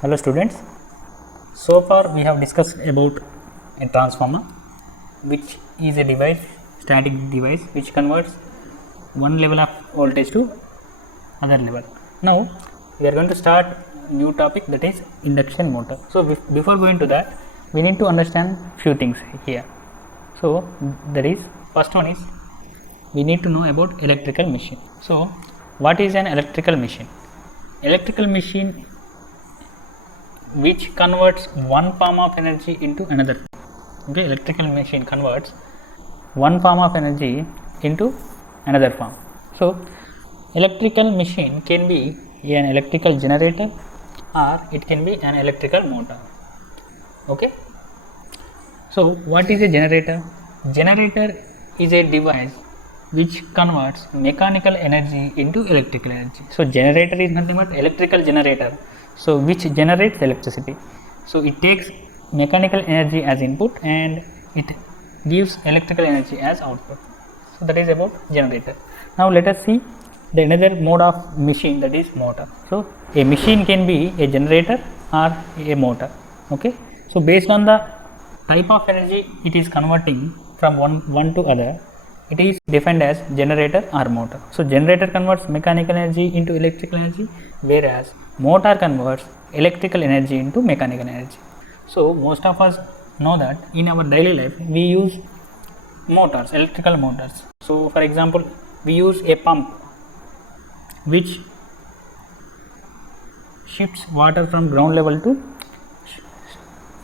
Hello students, so far we have discussed about a transformer, which is a device, static device, which converts one level of voltage to other level. Now we are going to start new topic, that is induction motor. So before going to that, we need to understand few things here. So that is, first one is we need to know about electrical machine. So what is an electrical machine? Electrical machine which converts one form of energy into another. Okay, electrical machine converts one form of energy into another form. So electrical machine can be an electrical generator or it can be an electrical motor. Okay, so what is a generator? Generator is a device which converts mechanical energy into electrical energy. So generator is nothing but electrical generator, so which generates electricity. So it takes mechanical energy as input and it gives electrical energy as output. So that is about generator. Now let us see the another mode of machine, that is motor. So a machine can be a generator or a motor. Okay, so based on the type of energy it is converting from one to other, it is defined as generator or motor. So generator converts mechanical energy into electrical energy, whereas motor converts electrical energy into mechanical energy. So most of us know that in our daily life we use motors, electrical motors. So for example, we use a pump which shifts water from ground level to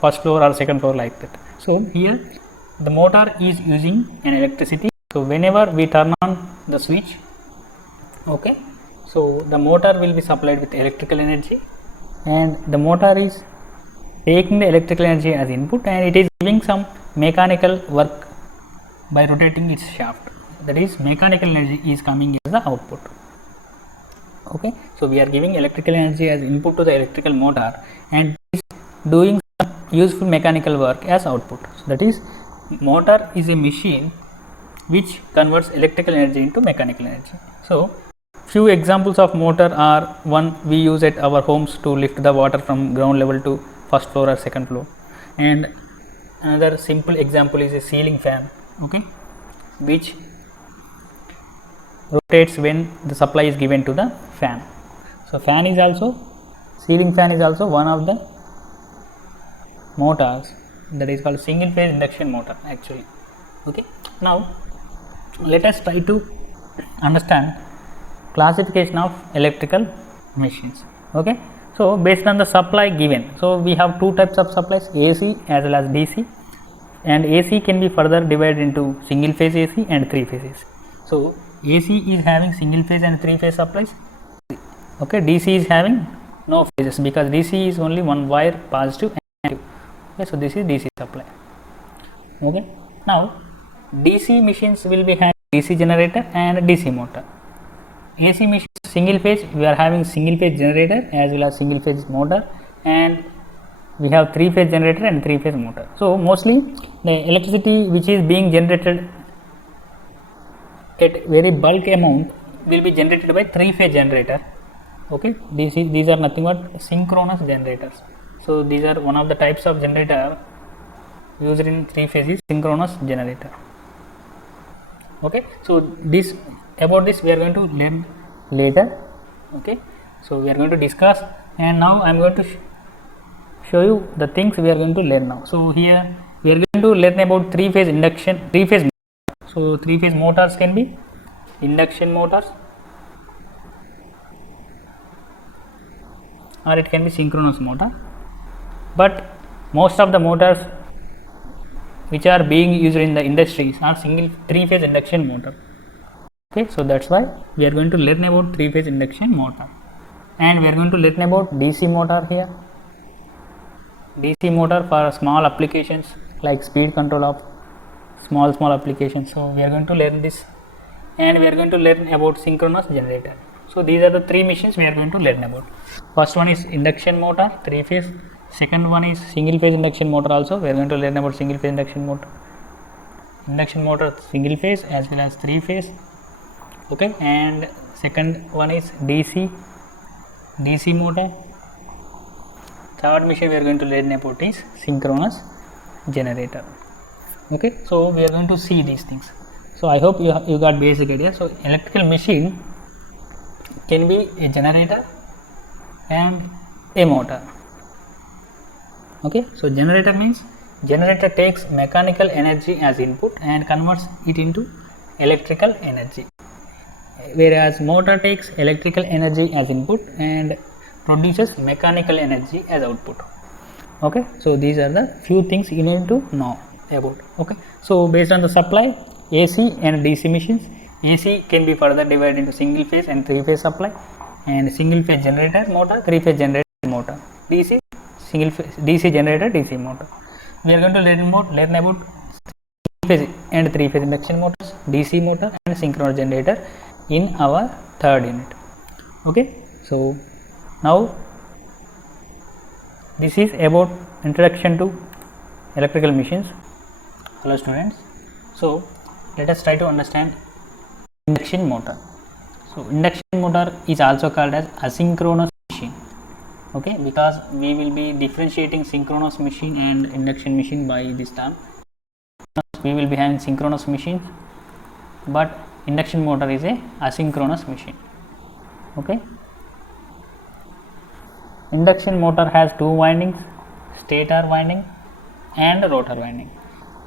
first floor or second floor, like that. So here the motor is using an electricity. So whenever we turn on the switch, okay, so the motor will be supplied with electrical energy, and the motor is taking the electrical energy as input and it is giving some mechanical work by rotating its shaft. That is, mechanical energy is coming as the output. Okay, so we are giving electrical energy as input to the electrical motor and is doing some useful mechanical work as output. So that is, motor is a machine which converts electrical energy into mechanical energy. So few examples of motor are, one, we use at our homes to lift the water from ground level to first floor or second floor, and another simple example is a ceiling fan, okay, which rotates when the supply is given to the fan. So fan is also, ceiling fan is also one of the motors, that is called single phase induction motor actually. Okay, now let us try to understand classification of electrical machines. Okay, so based on the supply given, so we have two types of supplies, AC as well as DC, and AC can be further divided into single phase AC and three phase AC. So AC is having single phase and three phase supplies. Okay, DC is having no phases because DC is only one wire, positive and negative. Okay, so this is DC supply. Okay, now DC machines will be having DC generator and DC motor. AC machines single phase, we are having single phase generator as well as single phase motor, and we have three phase generator and three phase motor. So mostly the electricity which is being generated at very bulk amount will be generated by three phase generator. Okay, these are nothing but synchronous generators. So these are one of the types of generator used in three phases, synchronous generator. Okay, so this, about this we are going to learn later. Okay, so we are going to discuss, and now I am going to show you the things we are going to learn now. So here we are going to learn about three phase induction, three phase. So three phase motors can be induction motors or it can be synchronous motor, but most of the motors which are being used in the industries are single three phase induction motor. Okay, so that's why we are going to learn about three phase induction motor, and we are going to learn about DC motor here. DC motor for small applications like speed control of small applications. So we are going to learn this, and we are going to learn about synchronous generator. So these are the three machines we are going to learn about. First one is induction motor, three phase. Second one is single phase induction motor. Also we are going to learn about single phase induction motor. Induction motor single phase as well as three phase. Okay, and second one is DC motor, third machine we are going to learn about is synchronous generator. Okay, so we are going to see these things. So I hope you got basic idea. So electrical machine can be a generator and a motor. Okay, so generator means generator takes mechanical energy as input and converts it into electrical energy, whereas motor takes electrical energy as input and produces mechanical energy as output. Okay, so these are the few things you need to know about. Okay, so based on the supply, AC and DC machines, AC can be further divided into single phase and three phase supply, and single phase generator motor, three phase generator motor, DC single phase DC generator, DC motor. We are going to learn about phase and three phase induction motors, DC motor and synchronous generator in our third unit. Okay, so now this is about introduction to electrical machines. Hello students, so let us try to understand induction motor. So induction motor is also called as asynchronous machine. Okay, because we will be differentiating synchronous machine and induction machine by this term. We will be having synchronous machines, but induction motor is a asynchronous machine. Okay, induction motor has two windings, stator winding and rotor winding.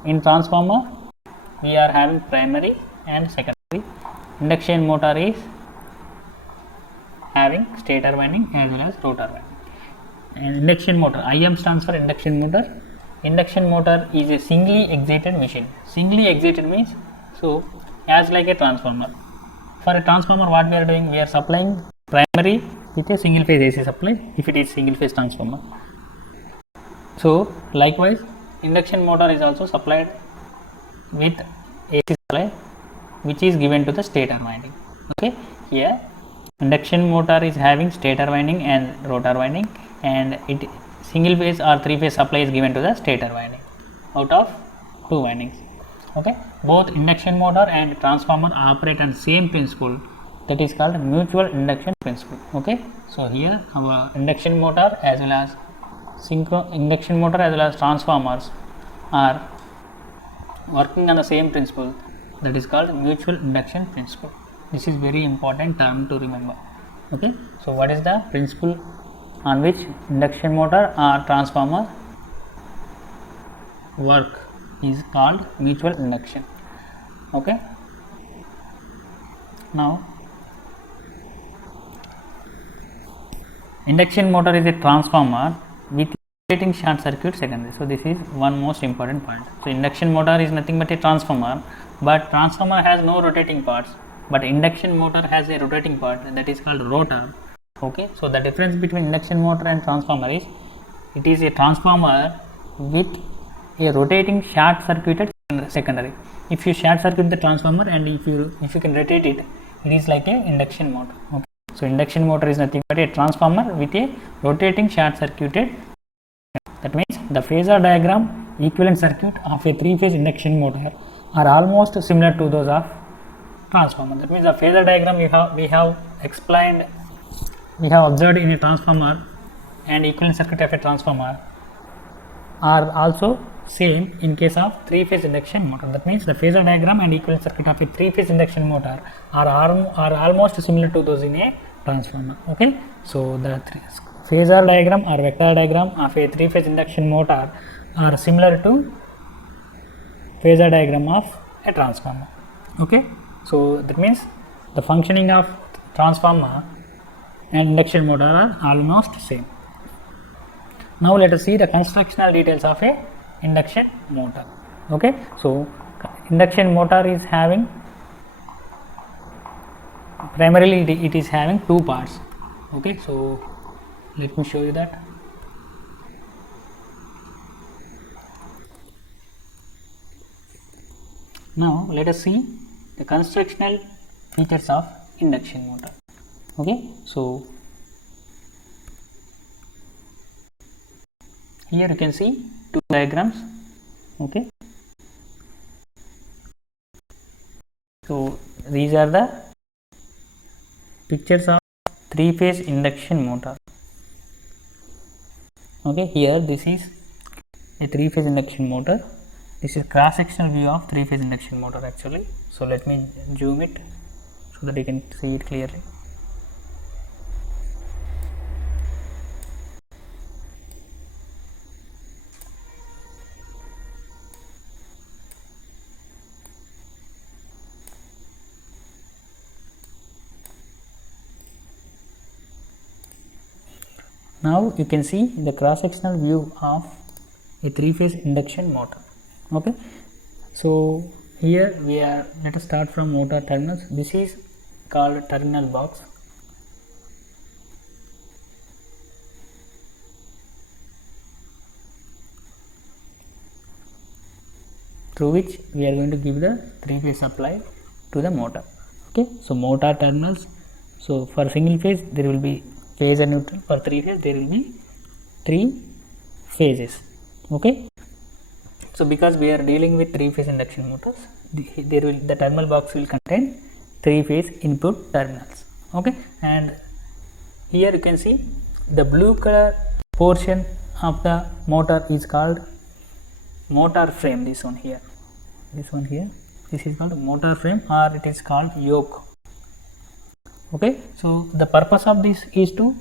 In transformer we are having primary and secondary. Induction motor is having stator winding as well as rotor winding. And induction motor, IM stands for induction motor. Induction motor is a singly excited machine. Singly excited means, so as like a transformer. For a transformer, what we are doing, we are supplying primary with a single phase AC supply if it is single phase transformer. So likewise, induction motor is also supplied with AC supply which is given to the stator winding. Okay, here induction motor is having stator winding and rotor winding, and it single phase or three phase supply is given to the stator winding out of two windings. Okay, both induction motor and transformer operate on same principle, that is called mutual induction principle. Okay, so here our induction motor as well as induction motor as well as transformers are working on the same principle, that is called mutual induction principle. This is very important term to remember. Okay, so what is the principle on which induction motor or transformer work is called mutual induction. Okay, now induction motor is a transformer with rotating short circuit secondary. So this is one most important point. So induction motor is nothing but a transformer, but transformer has no rotating parts, but induction motor has a rotating part, that is called rotor. Okay, so the difference between induction motor and transformer is, it is a transformer with a rotating short circuited secondary. If you short circuit the transformer and if you can rotate it, it is like a induction motor. Okay, so induction motor is nothing but a transformer with a rotating short circuited. That means the phasor diagram equivalent circuit of a three phase induction motor are almost similar to those of transformer. That means the phasor diagram we have explained, we have observed in a transformer and equivalent circuit of a transformer are also same in case of three phase induction motor. That means the phasor diagram and equivalent circuit of a three phase induction motor are almost similar to those in a transformer. Okay, so the phasor diagram or vector diagram of a three phase induction motor are similar to phasor diagram of a transformer. Okay, so that means the functioning of transformer and induction motor are almost same. Now let us see the constructional details of a induction motor. Okay, so induction motor is having, primarily it is having two parts. Okay, so let me show you that. Now let us see the constructional features of induction motor. Okay, so here you can see two diagrams. Okay, so these are the pictures of three phase induction motor. Okay, here this is a 3-phase induction motor. This is cross sectional view of 3-phase induction motor actually. So let me zoom it so that you can see it clearly. Now you can see the cross sectional view of a 3-phase induction motor. Okay, so here we are, let us start from motor terminals. This is called terminal box. Through which we are going to give the 3-phase supply to the motor. Okay, so motor terminals. So for single phase there will be phase and neutral. For 3-phase there will be 3 phases. Okay, so because we are dealing with 3-phase induction motors, the terminal box will contain 3-phase input terminals. Okay, and here you can see the blue color portion of the motor is called motor frame. This one here, this is called motor frame, or it is called yoke. Okay, so the purpose of this is to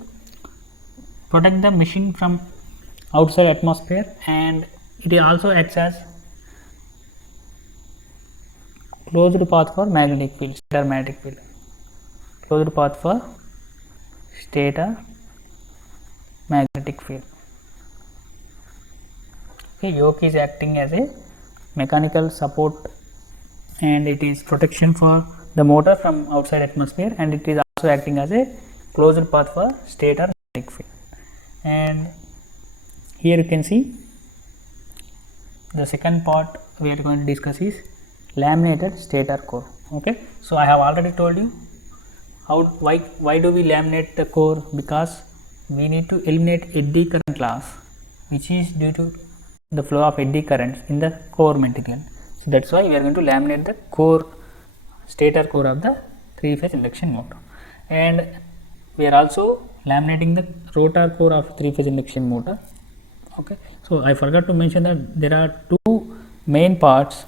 protect the machine from outside atmosphere, and it also acts as closed path for magnetic field, stator magnetic field, closed path for stator magnetic field. Okay, yoke is acting as a mechanical support, and it is protection for the motor from outside atmosphere, and it is also acting as a closed path for stator magnetic field. And here you can see the second part we are going to discuss is laminated stator core. Okay, so I have already told you why do we laminate the core, because we need to eliminate eddy current loss, which is due to the flow of eddy currents in the core material. So that's why we are going to laminate the core, stator core of the 3-phase induction motor. And we are also laminating the rotor core of 3-phase induction motor. Okay, so I forgot to mention that there are 2 main parts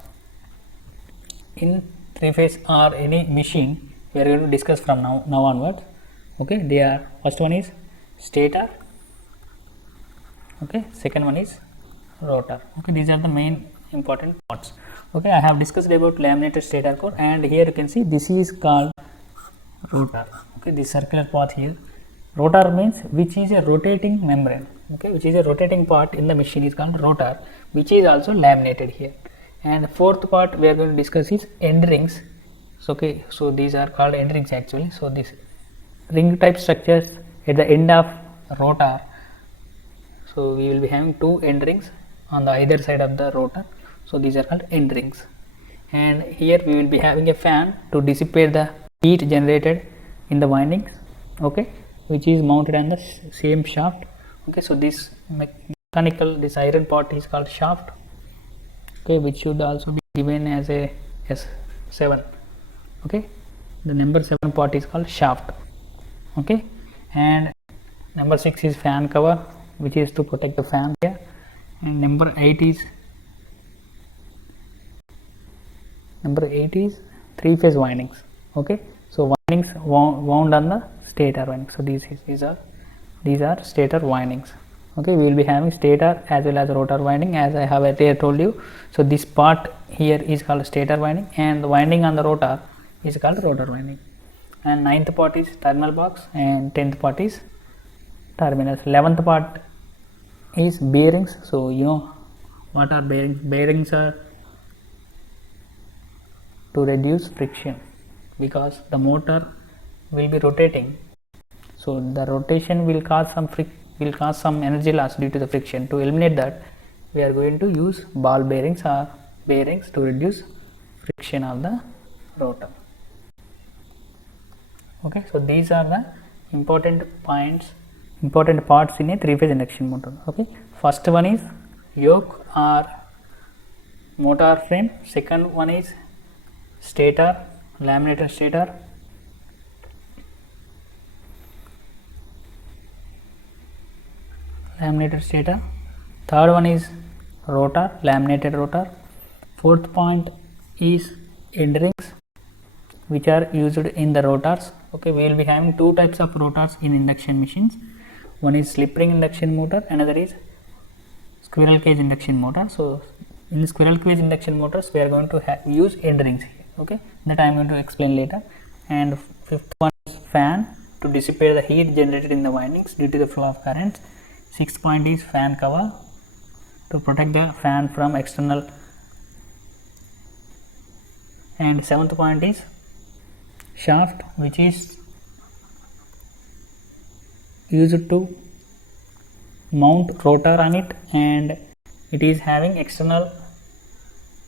in 3-phase or any machine we are going to discuss from now onwards. Okay, they are, first one is stator, okay, second one is rotor. Okay, these are the main important parts. Okay, I have discussed about laminated stator core, and here you can see this is called rotor. Okay, this circular path here, rotor means which is a rotating membrane. Okay, which is a rotating part in the machine is called rotor, which is also laminated here. And fourth part we are going to discuss is end rings. So, okay, so these are called end rings actually. So this ring type structures at the end of rotor. So we will be having 2 end rings on the either side of the rotor. So these are called end rings. And here we will be having a fan to dissipate the heat generated in the windings. Okay, which is mounted on the same shaft. Okay, so this mechanical, this iron part is called shaft. Okay, which should also be given as a S7. Okay, the number 7 part is called shaft. Okay, and number 6 is fan cover, which is to protect the fan here. And number 8 is 3-phase windings. Okay, so windings wound on the stator windings. So these are stator windings. Okay, we will be having stator as well as rotor winding, as I have earlier told you. So this part here is called stator winding, and the winding on the rotor is called rotor winding. And 9th part is terminal box, and 10th part is terminals. 11th part is bearings. So you know what are bearings? Bearings are to reduce friction, because the motor will be rotating, so the rotation will cause some energy loss due to the friction. To eliminate that, we are going to use ball bearings or bearings to reduce friction of the rotor. Okay, so these are the important parts in a 3-phase induction motor. Okay, first one is yoke or motor frame, second one is stator, laminated stator, laminated stator. Third one is rotor, laminated rotor. Fourth point is end rings, which are used in the rotors. Okay, we will be having two types of rotors in induction machines. One is slip ring induction motor, another is squirrel cage induction motor. So in squirrel cage induction motors, we are going to use end rings here. Okay, that I am going to explain later. And fifth one is fan, to dissipate the heat generated in the windings due to the flow of currents. Sixth point is fan cover, to protect the fan from external. And seventh point is shaft, which is used to mount rotor on it, and it is having external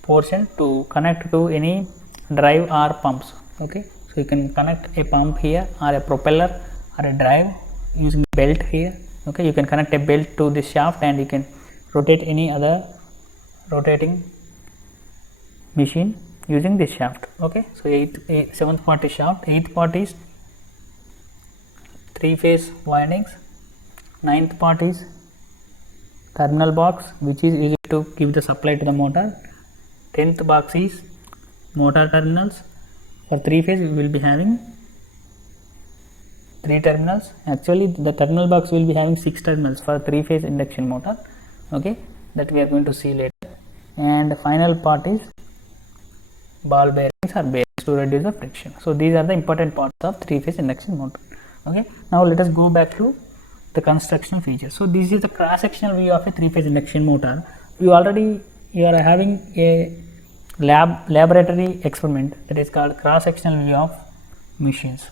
portion to connect to any drive or pumps. Okay, so you can connect a pump here or a propeller or a drive using belt here. Okay, you can connect a belt to this shaft and you can rotate any other rotating machine using this shaft. Okay, so seventh part is shaft. Eighth part is three-phase windings. Ninth part is terminal box, which is used to give the supply to the motor. 10th box is motor terminals. For three-phase, we will be having 3 terminals. Actually, the terminal box will be having 6 terminals for three-phase induction motor. Okay, that we are going to see later. And the final part is ball bearings or bearings to reduce the friction. So these are the important parts of three-phase induction motor. Okay, now let us go back to the construction features. So this is the cross-sectional view of a three-phase induction motor. You are having a laboratory experiment that is called cross-sectional view of machines.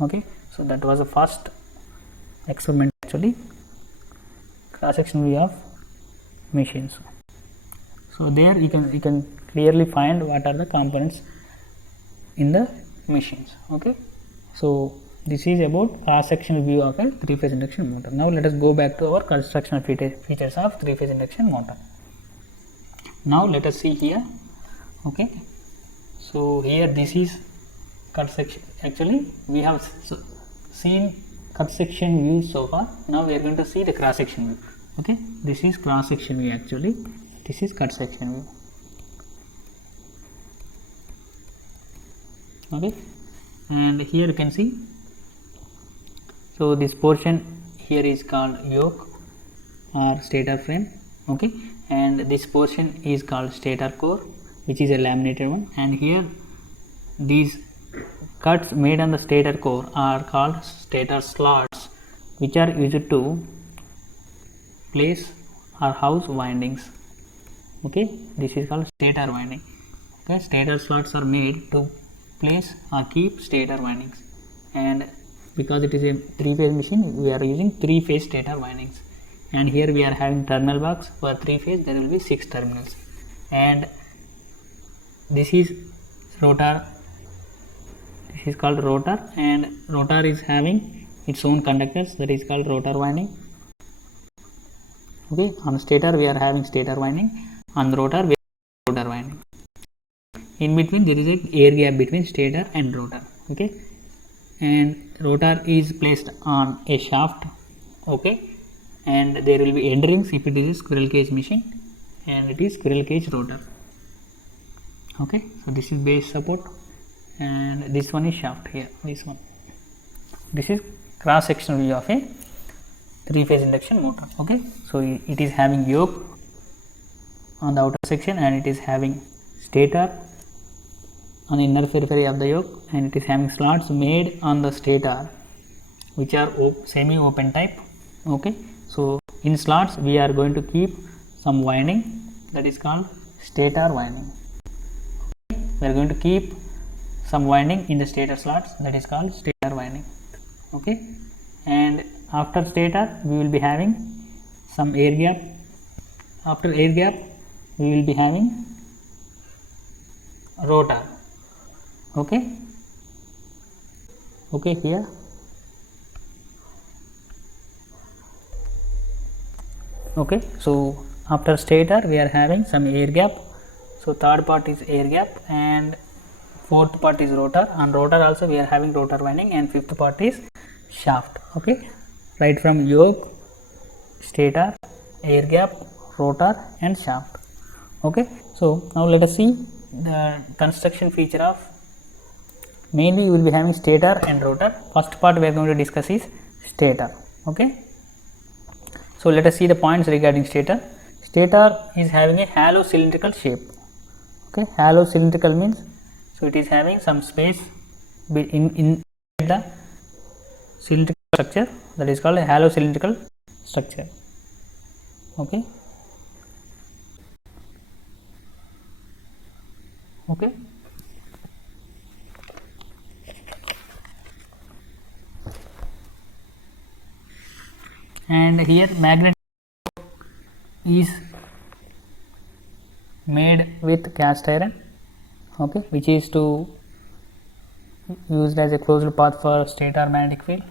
Okay, so that was the first experiment, actually, cross-sectional view of machines. So there you can clearly find what are the components in the machines. Okay, so this is about cross-sectional view of a three-phase induction motor. Now let us go back to our constructional features of three-phase induction motor. Now let us see here. Okay, so here this is cut section. Actually, we have seen cut section view so far. Now we are going to see the cross section view. Okay, this is cross section view. Actually, this is cut section view. Okay, and here you can see. So this portion here is called yoke or stator frame. Okay, and this portion is called stator core, which is a laminated one. And here these cuts made on the stator core are called stator slots, which are used to place or house windings. Okay, this is called stator winding. Okay, stator slots are made to place or keep stator windings, and because it is a three-phase machine, we are using three-phase stator windings. And here we are having terminal box. For three-phase, there will be 6 terminals. And this is rotor. This is called rotor, and rotor is having its own conductors, that is called rotor winding. Okay, on stator we are having stator winding, on the rotor we have rotor winding. In between there is a air gap between stator and rotor. Okay, and rotor is placed on a shaft. Okay, and there will be end rings if it is a squirrel cage machine, and it is squirrel cage rotor. Okay, so this is base support, and this one is shaft here. This is cross sectional view of a three-phase induction motor. Okay, so it is having yoke on the outer section, and it is having stator on the inner periphery of the yoke, and it is having slots made on the stator, which are semi open type. Okay, so in slots we are going to keep some winding, that is called stator winding. Okay, we are going to keep some winding in the stator slots, that is called stator winding. Okay, and after stator we will be having some air gap. After air gap we will be having rotor. Okay, here. Okay, so after stator we are having some air gap. So third part is air gap, and fourth part is rotor. On rotor also we are having rotor winding, and fifth part is shaft. Okay, right from yoke stator, air gap, rotor and shaft. Okay, so now let us see the construction feature of, mainly we will be having stator and rotor. First part we are going to discuss is stator. Okay, so let us see the points regarding stator. Stator is having a hollow cylindrical shape. Okay, hollow cylindrical means, so it is having some space in the cylindrical structure, that is called a hollow cylindrical structure. Okay, okay, and here magnet is made with cast iron, okay, which is to used as a closed path for stator magnetic field.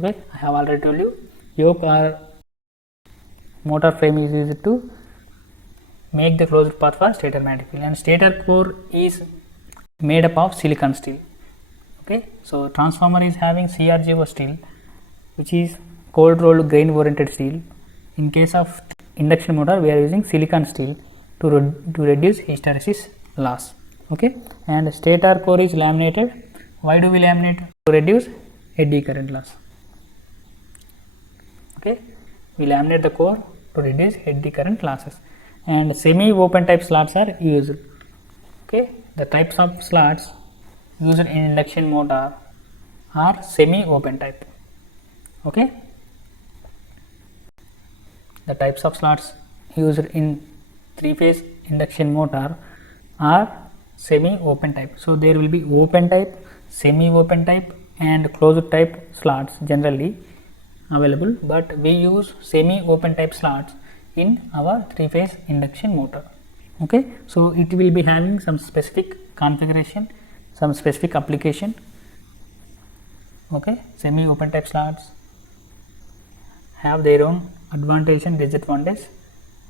Okay, I have already told you, yoke or motor frame is used to make the closed path for stator magnetic field, and stator core is made up of silicon steel. Okay, so transformer is having CRGO steel, which is cold rolled grain oriented steel. In case of induction motor, we are using silicon steel to reduce hysteresis loss. Okay, and stator core is laminated. Why do we laminate? To reduce eddy current loss. Okay, we laminate the core to reduce eddy current losses, and semi open type slots are used. Okay, the types of slots used in induction motor are semi open type. Okay, the types of slots used in 3-phase induction motor are semi open type. So there will be open type, semi open type and closed type slots generally available, but we use semi open type slots in our 3-phase induction motor. Okay, so it will be having some specific configuration, some specific application. Okay, semi open type slots have their own advantage and disadvantage,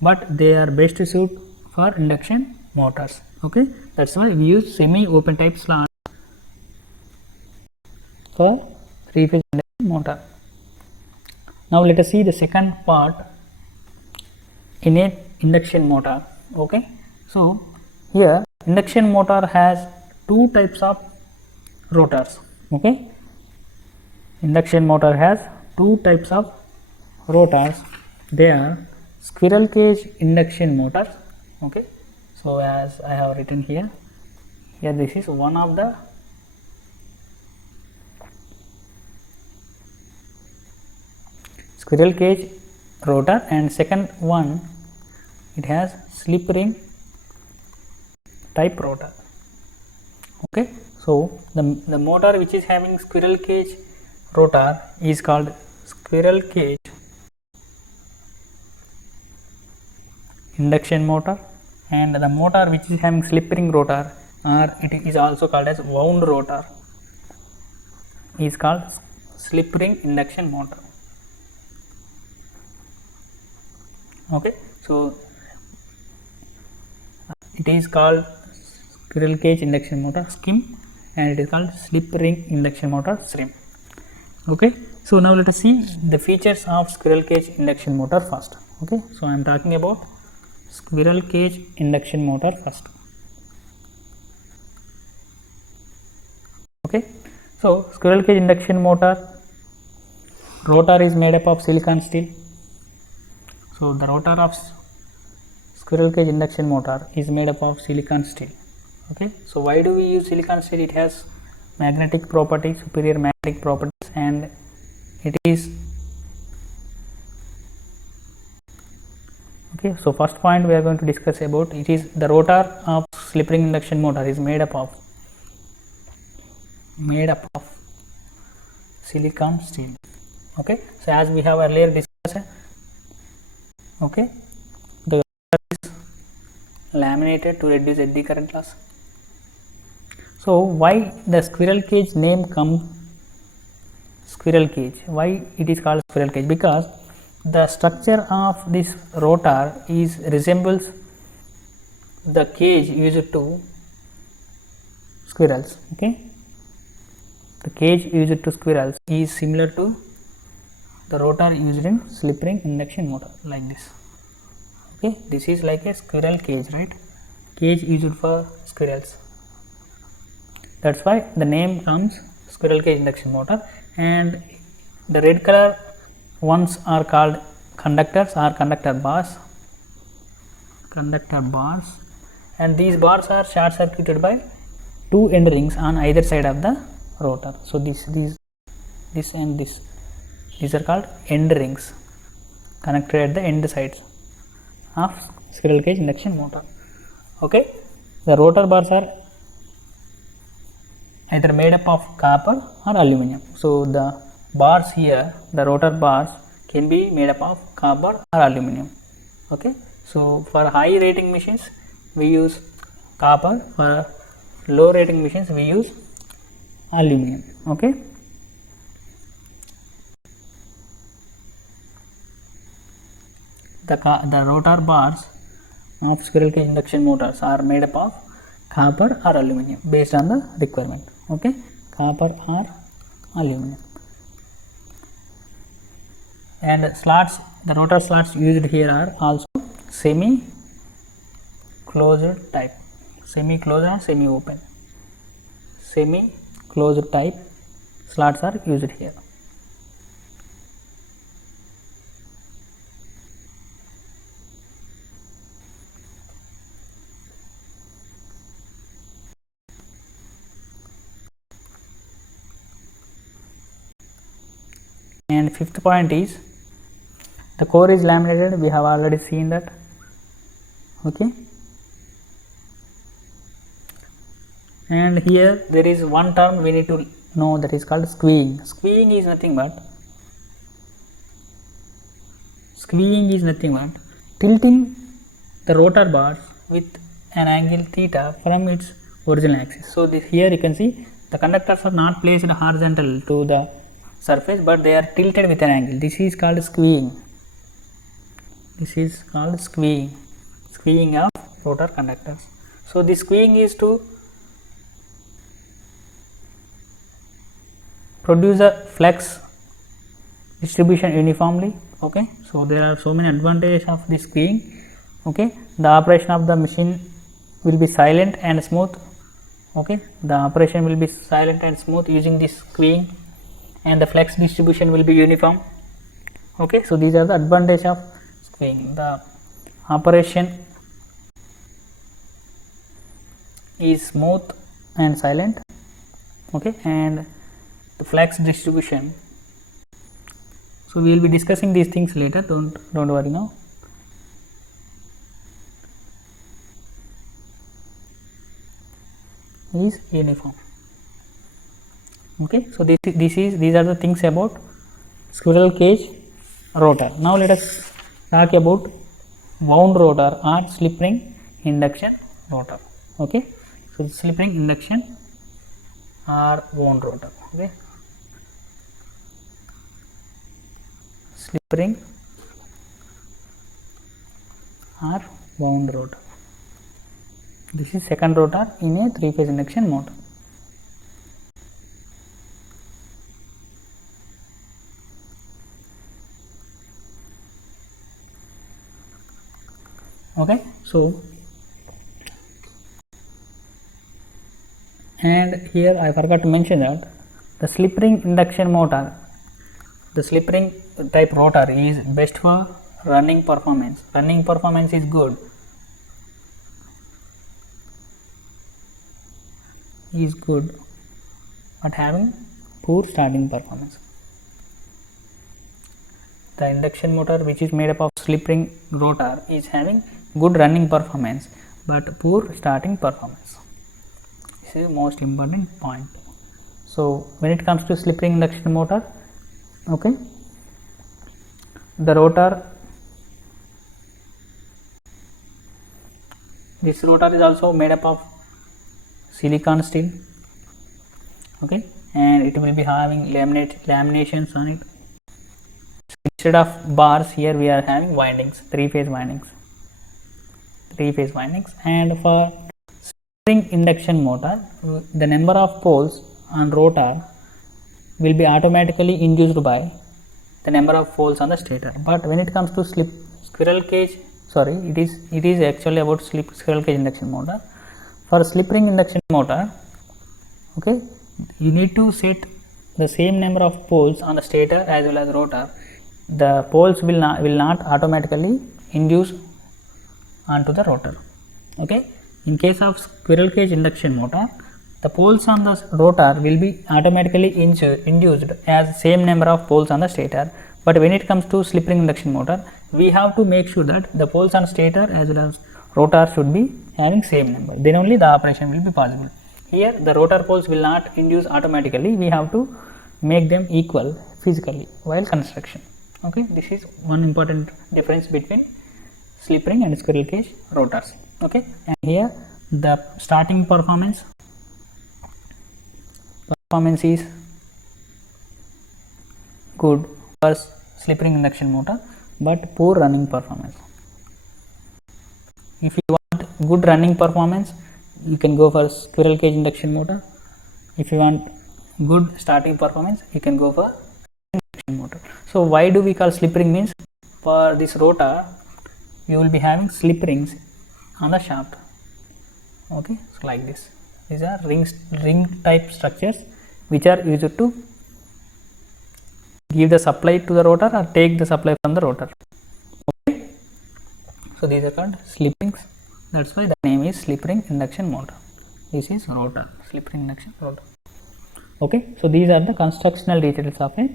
but they are best suited for induction motors. Okay, that's why we use semi open type slot for 3-phase induction motor. Now let us see the second part in a induction motor. Okay, so here induction motor has two types of rotors. Okay, induction motor has two types of rotors. They are squirrel cage induction motors. Okay, so as I have written here, this is one of the squirrel cage rotor, and second one, it has slip ring type rotor. Okay, so the motor which is having squirrel cage rotor is called squirrel cage induction motor, and the motor which is having slip ring rotor, or it is also called as wound rotor, is called slip ring induction motor. Okay, so it is called squirrel cage induction motor SCIM, and it is called slip ring induction motor SRIM. Okay, so now let us see the features of squirrel cage induction motor first. Okay, so I am talking about squirrel cage induction motor first. Okay, so squirrel cage induction motor rotor is made up of silicon steel. So the rotor of squirrel cage induction motor is made up of silicon steel. Okay, so why do we use silicon steel? It has magnetic properties, superior magnetic properties, and it is okay. So first point we are going to discuss about, it is the rotor of slip ring induction motor is made up of silicon steel. Okay, so as we have earlier discussed, okay, the rotor is laminated to reduce eddy current loss. So why the squirrel cage name comes squirrel cage? Why it is called squirrel cage? Because the structure of this rotor resembles the cage used to squirrels. Okay, the cage used to squirrels is similar to the rotor used in slip ring induction motor, like this. Okay, this is like a squirrel cage, right? Cage used for squirrels. That's why the name comes squirrel cage induction motor. And the red color ones are called conductors or conductor bars. And these bars are short circuited by two end rings on either side of the rotor. So this and this, these are called end rings connected at the end sides of squirrel cage induction motor. Okay, the rotor bars are either made up of copper or aluminum. So the bars here, the rotor bars can be made up of copper or aluminum. Okay, so for high rating machines we use copper, for low rating machines we use aluminum. Okay, the rotor bars of squirrel cage induction motors are made up of copper or aluminum based on the requirement. Okay, copper or aluminum. And slots, the rotor slots used here are also semi closed type, semi closed and semi open. Semi closed type slots are used here. And fifth point is the core is laminated. We have already seen that. Okay, and here there is one term we need to know, that is called squeeing. Squeeing is nothing but tilting the rotor bars with an angle theta from its original axis. So this, here you can see the conductors are not placed horizontal to the surface, but they are tilted with an angle. This is called squeeing. Squeeing of rotor conductors. So this squeeing is to produce a flex distribution uniformly. Okay, so there are so many advantages of this squeeing. Okay, the operation of the machine will be silent and smooth. Okay, the operation will be silent and smooth using this squeeing, and the flex distribution will be uniform. Okay, so these are the advantages of squeeing. The operation is smooth and silent. Okay, and the flex distribution. So we will be discussing these things later. Don't worry now. Is uniform. Okay, so these are the things about squirrel cage rotor. Now let us talk about wound rotor or slip ring induction rotor. Okay, so slip ring induction or wound rotor. Okay, slip ring or wound rotor. This is second rotor in a 3-phase induction motor. Okay, so and here I forgot to mention that the slip ring induction motor, the slip ring type rotor is best for running performance. Running performance is good. But having poor starting performance. The induction motor which is made up of slip ring rotor is having good running performance but poor starting performance. This is the most important point. So when it comes to slip ring induction motor, okay, the rotor, this rotor is also made up of silicon steel. Okay, and it will be having laminations on it. Instead of bars, here we are having windings, 3-phase windings. And for slip ring induction motor, the number of poles on rotor will be automatically induced by the number of poles on the stator. But when it comes to squirrel cage, sorry, it is actually about squirrel cage induction motor. For slip ring induction motor, okay, you need to set the same number of poles on the stator as well as rotor. The poles will not automatically induce onto the rotor. Okay, in case of squirrel cage induction motor, the poles on the rotor will be automatically induced as same number of poles on the stator. But when it comes to slip ring induction motor, we have to make sure that the poles on stator as well as rotor should be having same number. Then only the operation will be possible. Here the rotor poles will not induce automatically. We have to make them equal physically while construction. Okay, this is one important difference between slip ring and squirrel cage rotors. Okay, and here the starting performance is good for slip ring induction motor, but poor running performance. If you want good running performance, you can go for squirrel cage induction motor. If you want good starting performance, you can go for induction motor. So why do we call slip ring? Means for this rotor you will be having slip rings on the shaft. Okay, so like this, these are ring type structures which are used to give the supply to the rotor or take the supply from the rotor. Okay, so these are called slip rings. That's why the name is slip ring induction motor. This is rotor, slip ring induction rotor. Okay, so these are the constructional details of a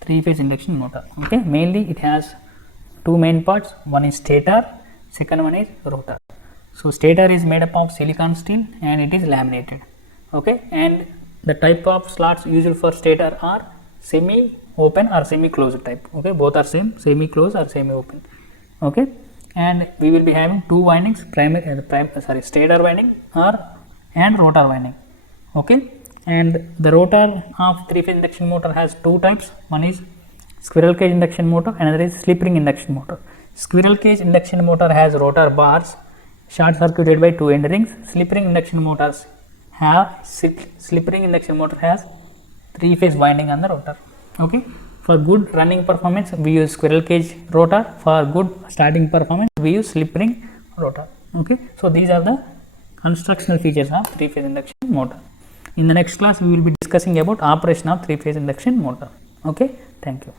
3-phase induction motor. Okay, mainly it has two main parts. One is stator, second one is rotor. So stator is made up of silicon steel and it is laminated. Okay, and the type of slots used for stator are semi open or semi closed type. Okay, both are same, semi closed or semi open. Okay, and we will be having two windings, stator winding and rotor winding. Okay, and the rotor of 3-phase induction motor has two types. One is squirrel cage induction motor, another is slip ring induction motor. Squirrel cage induction motor has rotor bars short circuited by two end rings. Slip ring induction motors have 3-phase winding on the rotor. Okay, for good running performance we use squirrel cage rotor. For good starting performance we use slip ring rotor. Okay, so these are the constructional features of 3-phase induction motor. In the next class we will be discussing about operation of 3-phase induction motor. Okay, thank you.